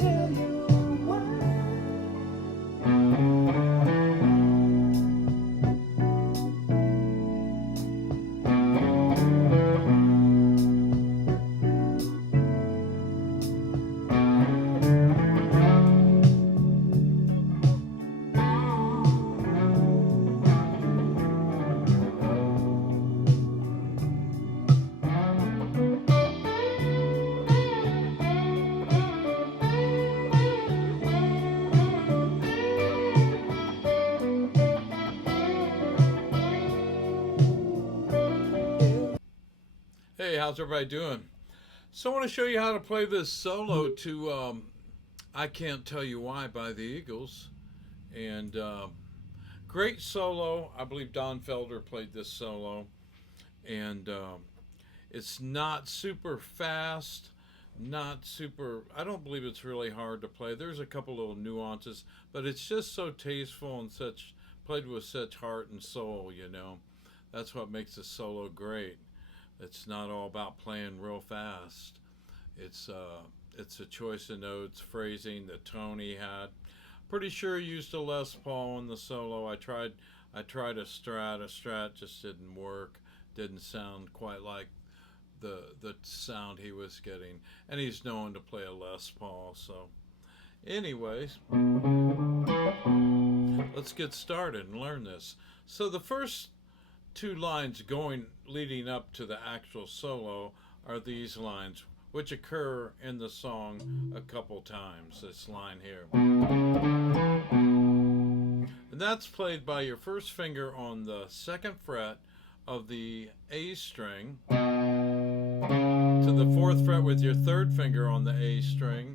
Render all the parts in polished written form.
tell you why. Hey, how's everybody doing? So I want to show you how to play this solo to I Can't Tell You Why by the Eagles. And great solo. I believe Don Felder played this solo. And it's not super fast, not super, I don't believe it's really hard to play. There's a couple little nuances, but it's just so tasteful and such, played with such heart and soul, you know. That's what makes the solo great. It's not all about playing real fast. It's a choice of notes, phrasing, the tone he had. Pretty sure he used a Les Paul in the solo. I tried a Strat. A Strat just didn't work. Didn't sound quite like the sound he was getting. And he's known to play a Les Paul. So, anyways, let's get started and learn this. So the first two lines leading up to the actual solo are these lines, which occur in the song a couple times. This line here, and that's played by your first finger on the second fret of the A string to the fourth fret with your third finger on the A string,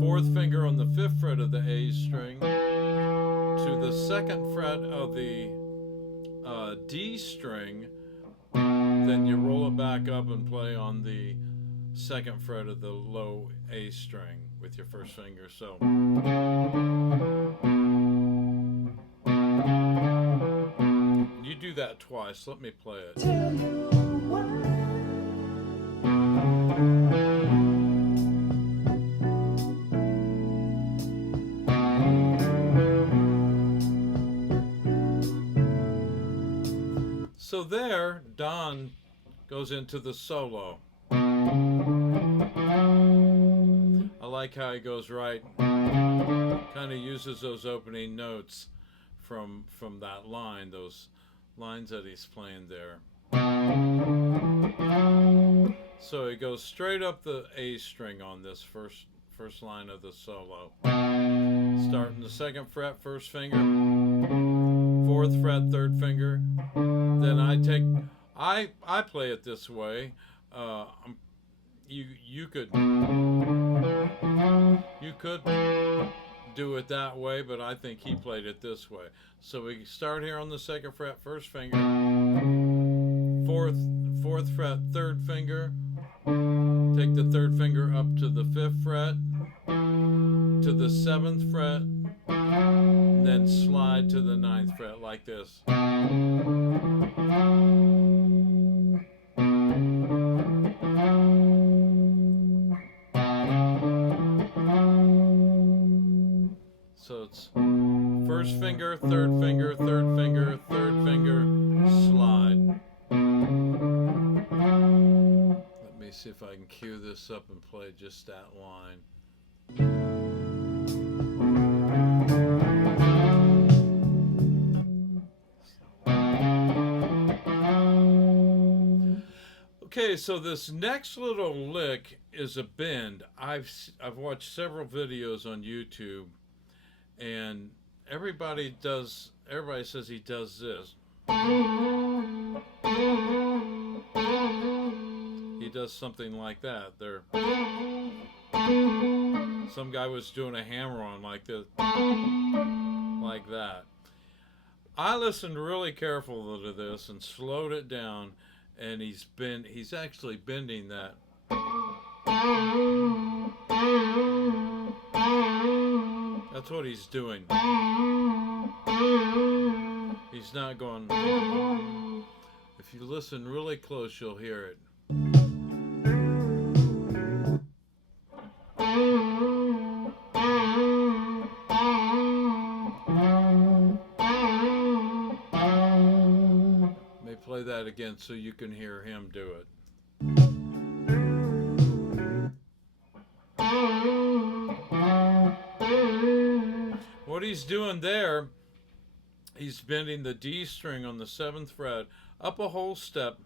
fourth finger on the fifth fret of the A string to the second fret of the D string, then you roll it back up and play on the second fret of the low A string with your first finger. So you do that twice. Let me play it. Tell you why. So there, Don goes into the solo. I like how he goes right, kind of uses those opening notes from that line, those lines that he's playing there. So he goes straight up the A string on this first line of the solo. Starting the second fret, first finger, fourth fret, third finger. Then I play it this way. You could do it that way, but I think he played it this way. So we start here on the second fret, first finger, fourth fret, third finger. Take the third finger up to the fifth fret, to the seventh fret, and then slide to the ninth fret like this. So it's first finger, third finger, third finger, third finger, slide. Let me see if I can cue this up and play just that line. Okay, so this next little lick is a bend. I've watched several videos on YouTube, and everybody says he does this. He does something like that. Some guy was doing a hammer-on like this, like that. I listened really carefully to this and slowed it down, and he's actually bending that. That's what he's doing. He's not going. If you listen really close, you'll hear it. again so you can hear him do it. What he's doing there, he's bending the D string on the 7th fret up a whole step,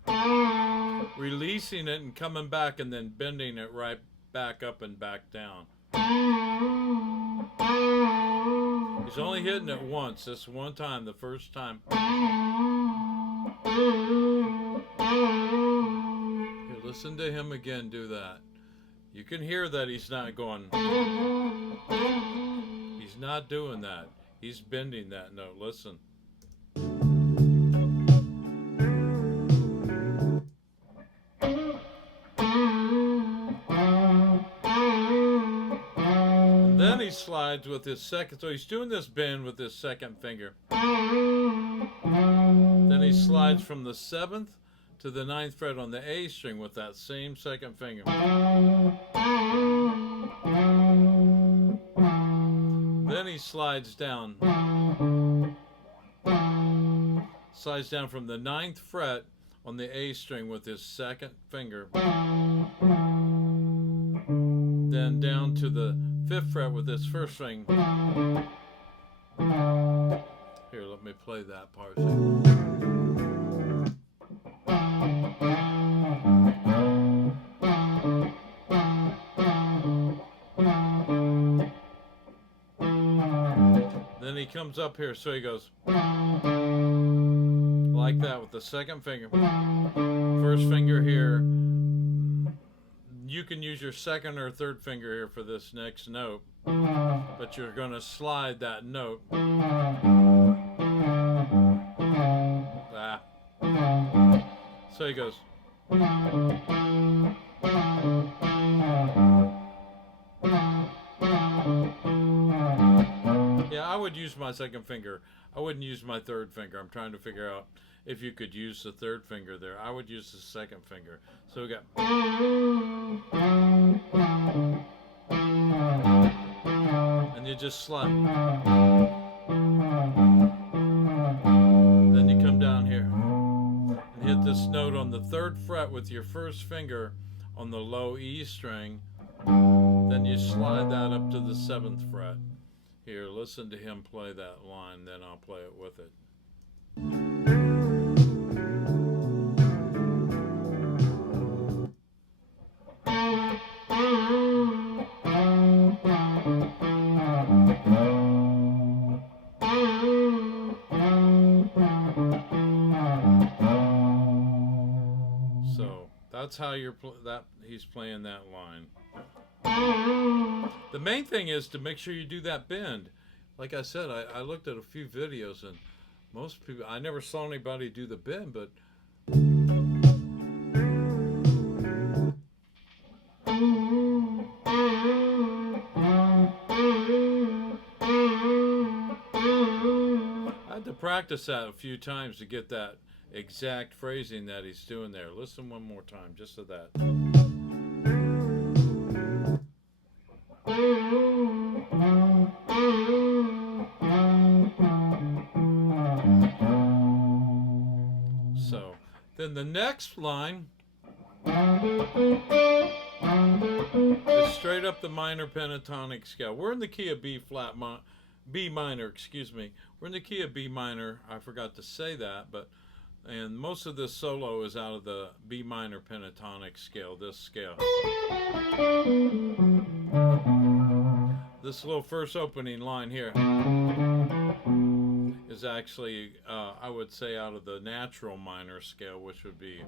releasing it and coming back, and then bending it right back up and back down. He's only hitting it once, this one time, the first time. Here, listen to him again do that. You can hear that he's not going. He's not doing that. He's bending that note. Listen. And then he slides with his second. So he's doing this bend with his second finger. Then he slides from the 7th to the 9th fret on the A string with that same second finger. Then he slides down. Slides down from the 9th fret on the A string with his second finger. Then down to the 5th fret with his first string. Here, let me play that part. Then he comes up here, so he goes like that with the second finger. First finger here. You can use your second or third finger here for this next note, but you're going to slide that note. So he goes. Yeah, I would use my second finger. I wouldn't use my third finger. I'm trying to figure out if you could use the third finger there. I would use the second finger. So we got. And you just slide. Then you come down here and hit this note on the 3rd fret with your first finger on the low E string. Then you slide that up to the 7th fret. Here, listen to him play that line, then I'll play it with it. So that's how he's playing that line. The main thing is to make sure you do that bend. Like I said, I looked at a few videos, and most people, I never saw anybody do the bend, but I had to practice that a few times to get that exact phrasing that he's doing there. Listen one more time, just to that. So, then the next line is straight up the minor pentatonic scale. We're in the key of B minor, excuse me. We're in the key of B minor. I forgot to say that, and most of this solo is out of the B minor pentatonic scale, this scale. This little first opening line here is actually, I would say, out of the natural minor scale, which would be.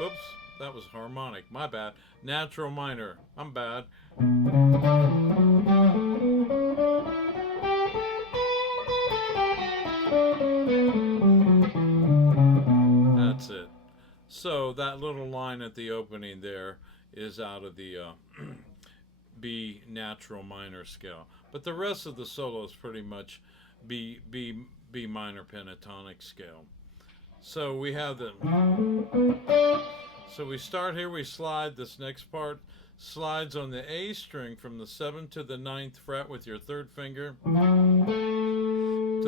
Oops, that was harmonic. My bad. Natural minor. I'm bad. That's it. So that little line at the opening there is out of the B natural minor scale. But the rest of the solo is pretty much B minor pentatonic scale. So we have the. So we start here, we slide. This next part slides on the A string from the 7th to the 9th fret with your third finger.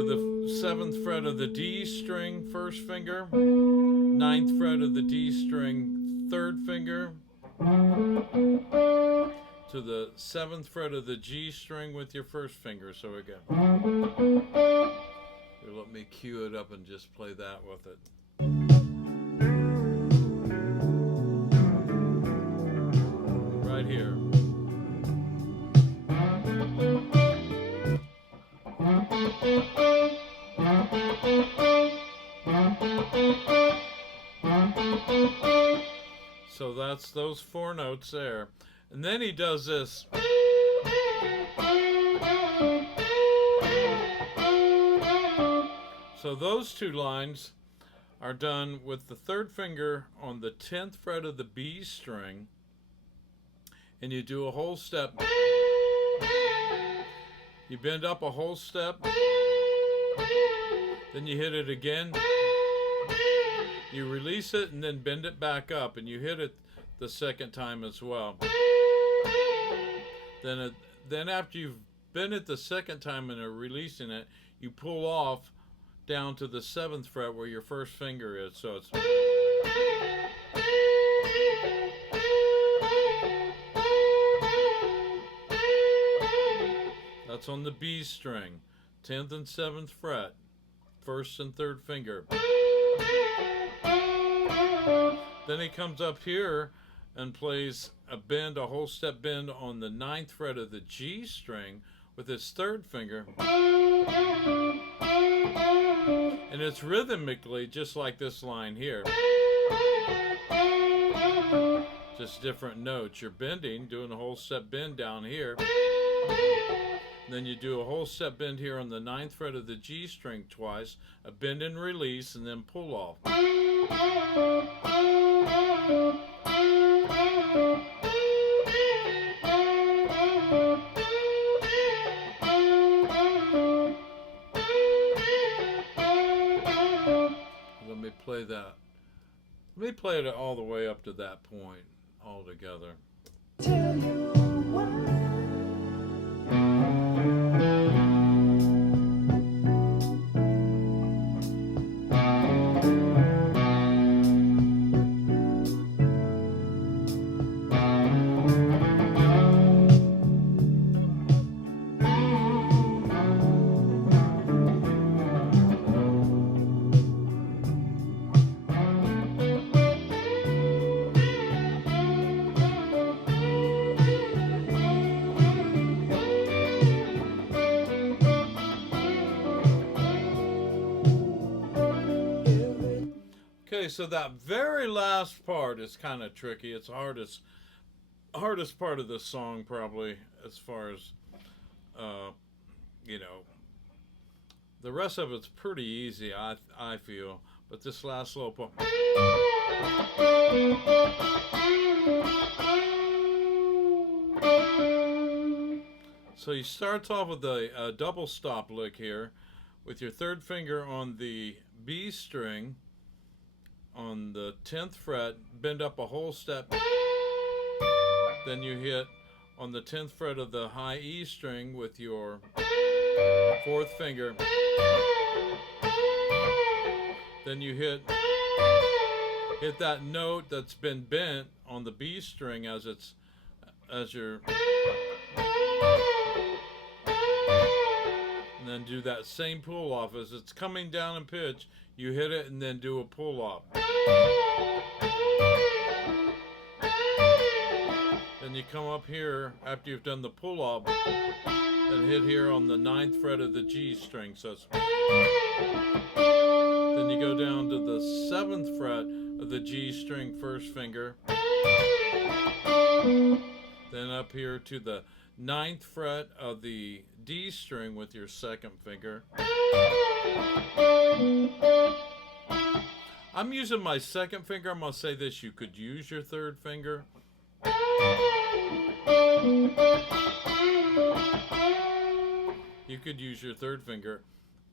the 7th fret of the D string, first finger, 9th fret of the D string, third finger, to the 7th fret of the G string with your first finger. So again, here, let me cue it up and just play that with it. Right here. So that's those 4 notes there. And then he does this. So those 2 lines are done with the 3rd finger on the 10th fret of the B string, and you do a whole step. You bend up a whole step, then you hit it again, you release it, and then bend it back up, and you hit it the second time as well. Then after you've bent it the second time and are releasing it, you pull off down to the 7th fret where your first finger is. So it's that's on the B string, 10th and 7th fret, 1st and 3rd finger. Then he comes up here and plays a bend, a whole step bend on the 9th fret of the G string with his 3rd finger. And it's rhythmically just like this line here. Just different notes. You're bending, doing a whole step bend down here. Then you do a whole step bend here on the 9th fret of the G string twice, a bend and release, and then pull off. Let me play that. Let me play it all the way up to that point all together. Tell you why. Okay, so that very last part is kind of tricky. It's the hardest part of the song, probably, as far as, you know. The rest of it's pretty easy, I feel. But this last little part. So he starts off with a double stop lick here, with your 3rd finger on the B string, on the 10th fret, bend up a whole step, then you hit on the 10th fret of the high E string with your 4th finger, then you hit that note that's been bent on the B string as you're, and then do that same pull off as it's coming down in pitch. You hit it and then do a pull off. Then you come up here after you've done the pull off and hit here on the 9th fret of the G string. So it's, then you go down to the 7th fret of the G string, first finger. Then up here to the 9th fret of the D string with your 2nd finger. I'm using my 2nd finger. I'm going to say this: you could use your 3rd finger. You could use your 3rd finger.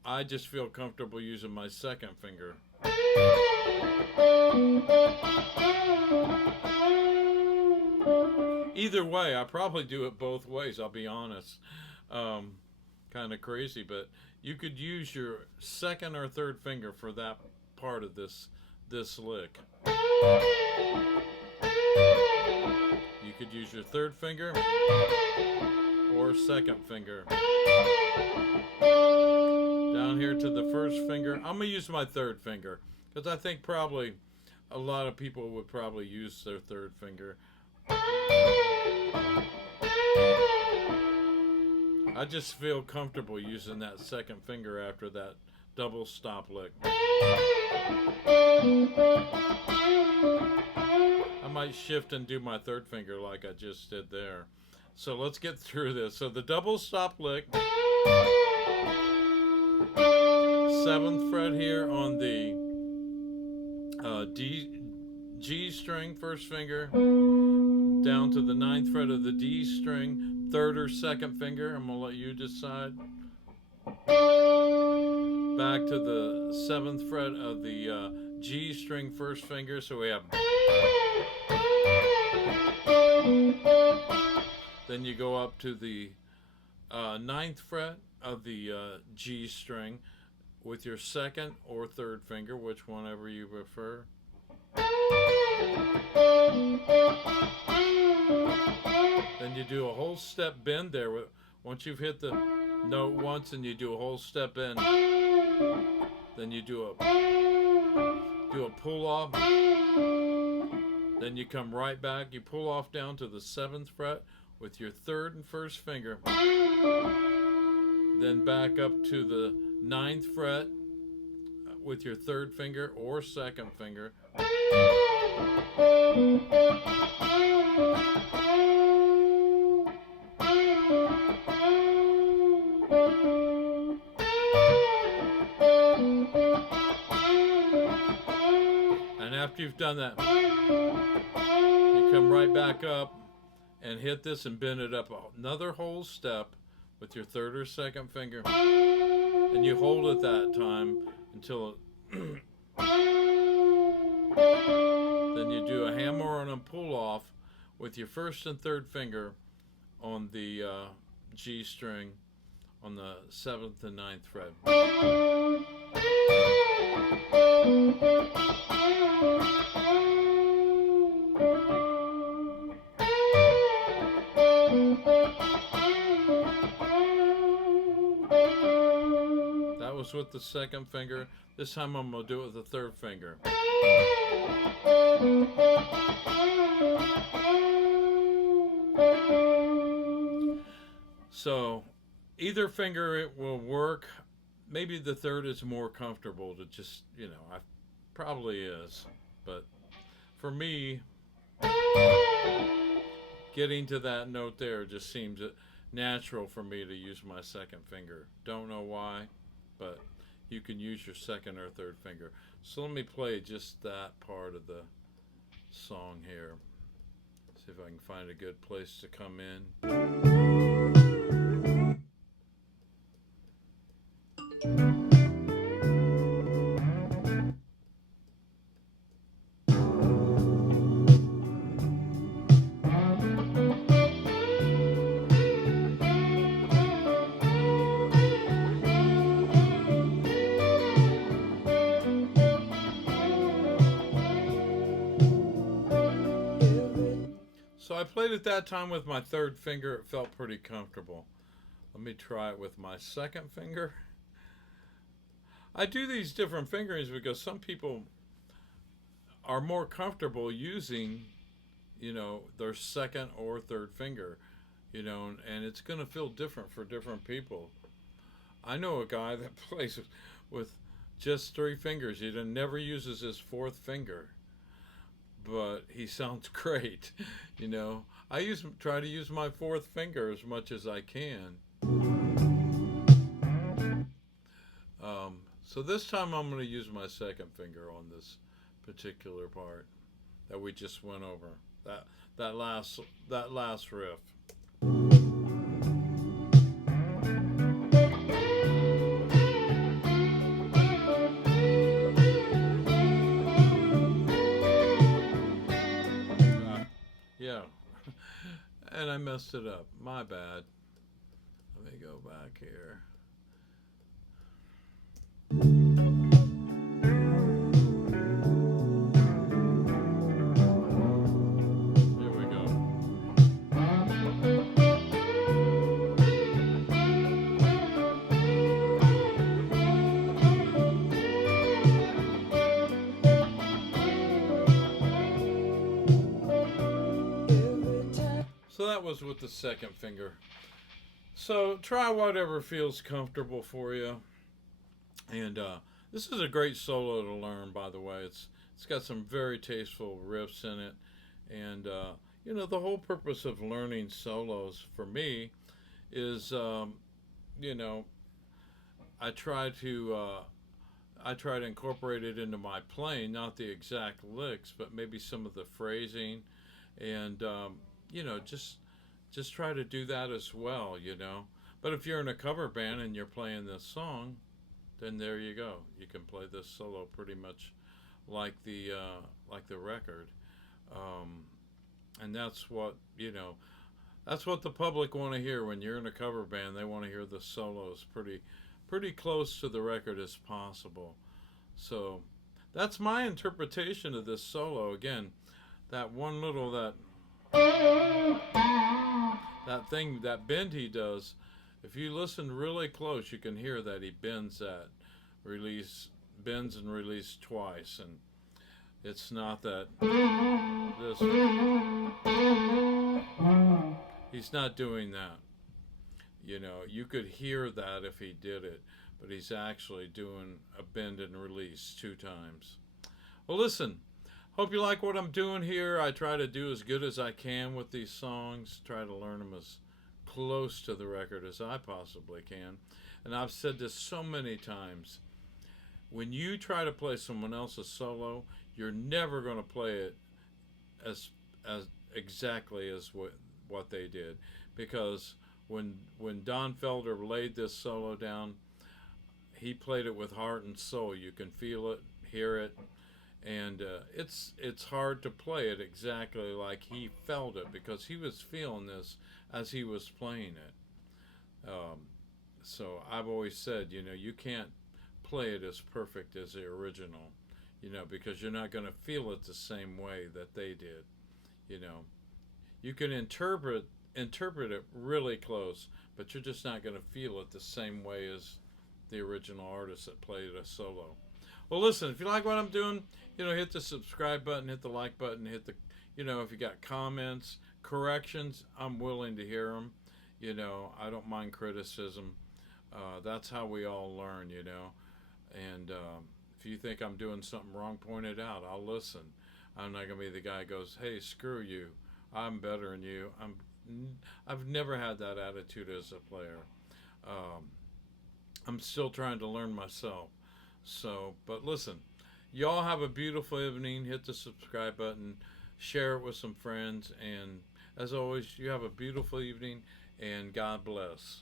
I just feel comfortable using my 2nd finger. Either way, I probably do it both ways, I'll be honest. Kind of crazy, but you could use your second or third finger for that part of this lick. You could use your third finger or second finger. Down here to the first finger. I'm going to use my third finger because I think probably a lot of people would probably use their third finger. I just feel comfortable using that second finger after that double stop lick. I might shift and do my third finger like I just did there. So let's get through this. So the double stop lick, 7th fret here on the G string, first finger, down to the 9th fret of the D string, third or second finger. I'm going to let you decide. Back to the 7th fret of the G string, first finger. So we have. Then you go up to the 9th fret of the G string with your second or third finger, which whenever you prefer. Then you do a whole step bend there. Once you've hit the note once and you do a whole step bend, then you do a pull off. Then you come right back. You pull off down to the 7th fret with your third and first finger. Then back up to the 9th fret with your third finger or second finger. And after you've done that, you come right back up and hit this and bend it up another whole step with your third or second finger. And you hold it that time until then you do a hammer and a pull off with your first and third finger on the G string on the 7th and 9th fret. That was with the second finger. This time I'm going to do it with the third finger. So either finger it will work. Maybe the third is more comfortable to just, I probably is. But for me, getting to that note there just seems natural for me to use my second finger. Don't know why, but you can use your second or third finger. So let me play just that part of the song here. See if I can find a good place to come in. So I played it that time with my third finger. It felt pretty comfortable. Let me try it with my second finger. I do these different fingerings because some people are more comfortable using, their second or third finger, and it's going to feel different for different people. I know a guy that plays with just 3 fingers. He never uses his 4th finger. But he sounds great, I try to use my 4th finger as much as I can. So this time I'm going to use my second finger on this particular part that we just went over. That last riff. Yeah, and I messed it up. My bad. Let me go back here. So that was with the second finger. So try whatever feels comfortable for you. And this is a great solo to learn, by the way. It's got some very tasteful riffs in it. And, the whole purpose of learning solos for me is, you know, I try to incorporate it into my playing, not the exact licks, but maybe some of the phrasing, and just try to do that as well. But if you're in a cover band and you're playing this song, then there you go. You can play this solo pretty much like the record, and that's what That's what the public want to hear when you're in a cover band. They want to hear the solos pretty close to the record as possible. So that's my interpretation of this solo. Again, that one little that thing, that bend he does. If you listen really close, you can hear that he bends and release twice, and it's not that this. He's not doing that. You could hear that if he did it, but he's actually doing a bend and release 2 times. Well, listen, hope you like what I'm doing here. I try to do as good as I can with these songs, try to learn them as close to the record as I possibly can. And I've said this so many times. When you try to play someone else's solo, you're never going to play it as exactly as what they did, because when Don Felder laid this solo down, he played it with heart and soul. You can feel it, hear it, and it's hard to play it exactly like he felt it, because he was feeling this as he was playing it. So I've always said, you can't play it as perfect as the original, because you're not going to feel it the same way that they did. You can interpret it really close, but you're just not going to feel it the same way as the original artist that played a solo. Well, listen, if you like what I'm doing, hit the subscribe button, hit the like button, hit the, if you got comments, corrections, I'm willing to hear them. I don't mind criticism. That's how we all learn, And if you think I'm doing something wrong, point it out. I'll listen. I'm not going to be the guy who goes, hey, screw you, I'm better than you. I've never had that attitude as a player. I'm still trying to learn myself. So, but listen, y'all have a beautiful evening. Hit the subscribe button, share it with some friends, and as always, you have a beautiful evening, and God bless.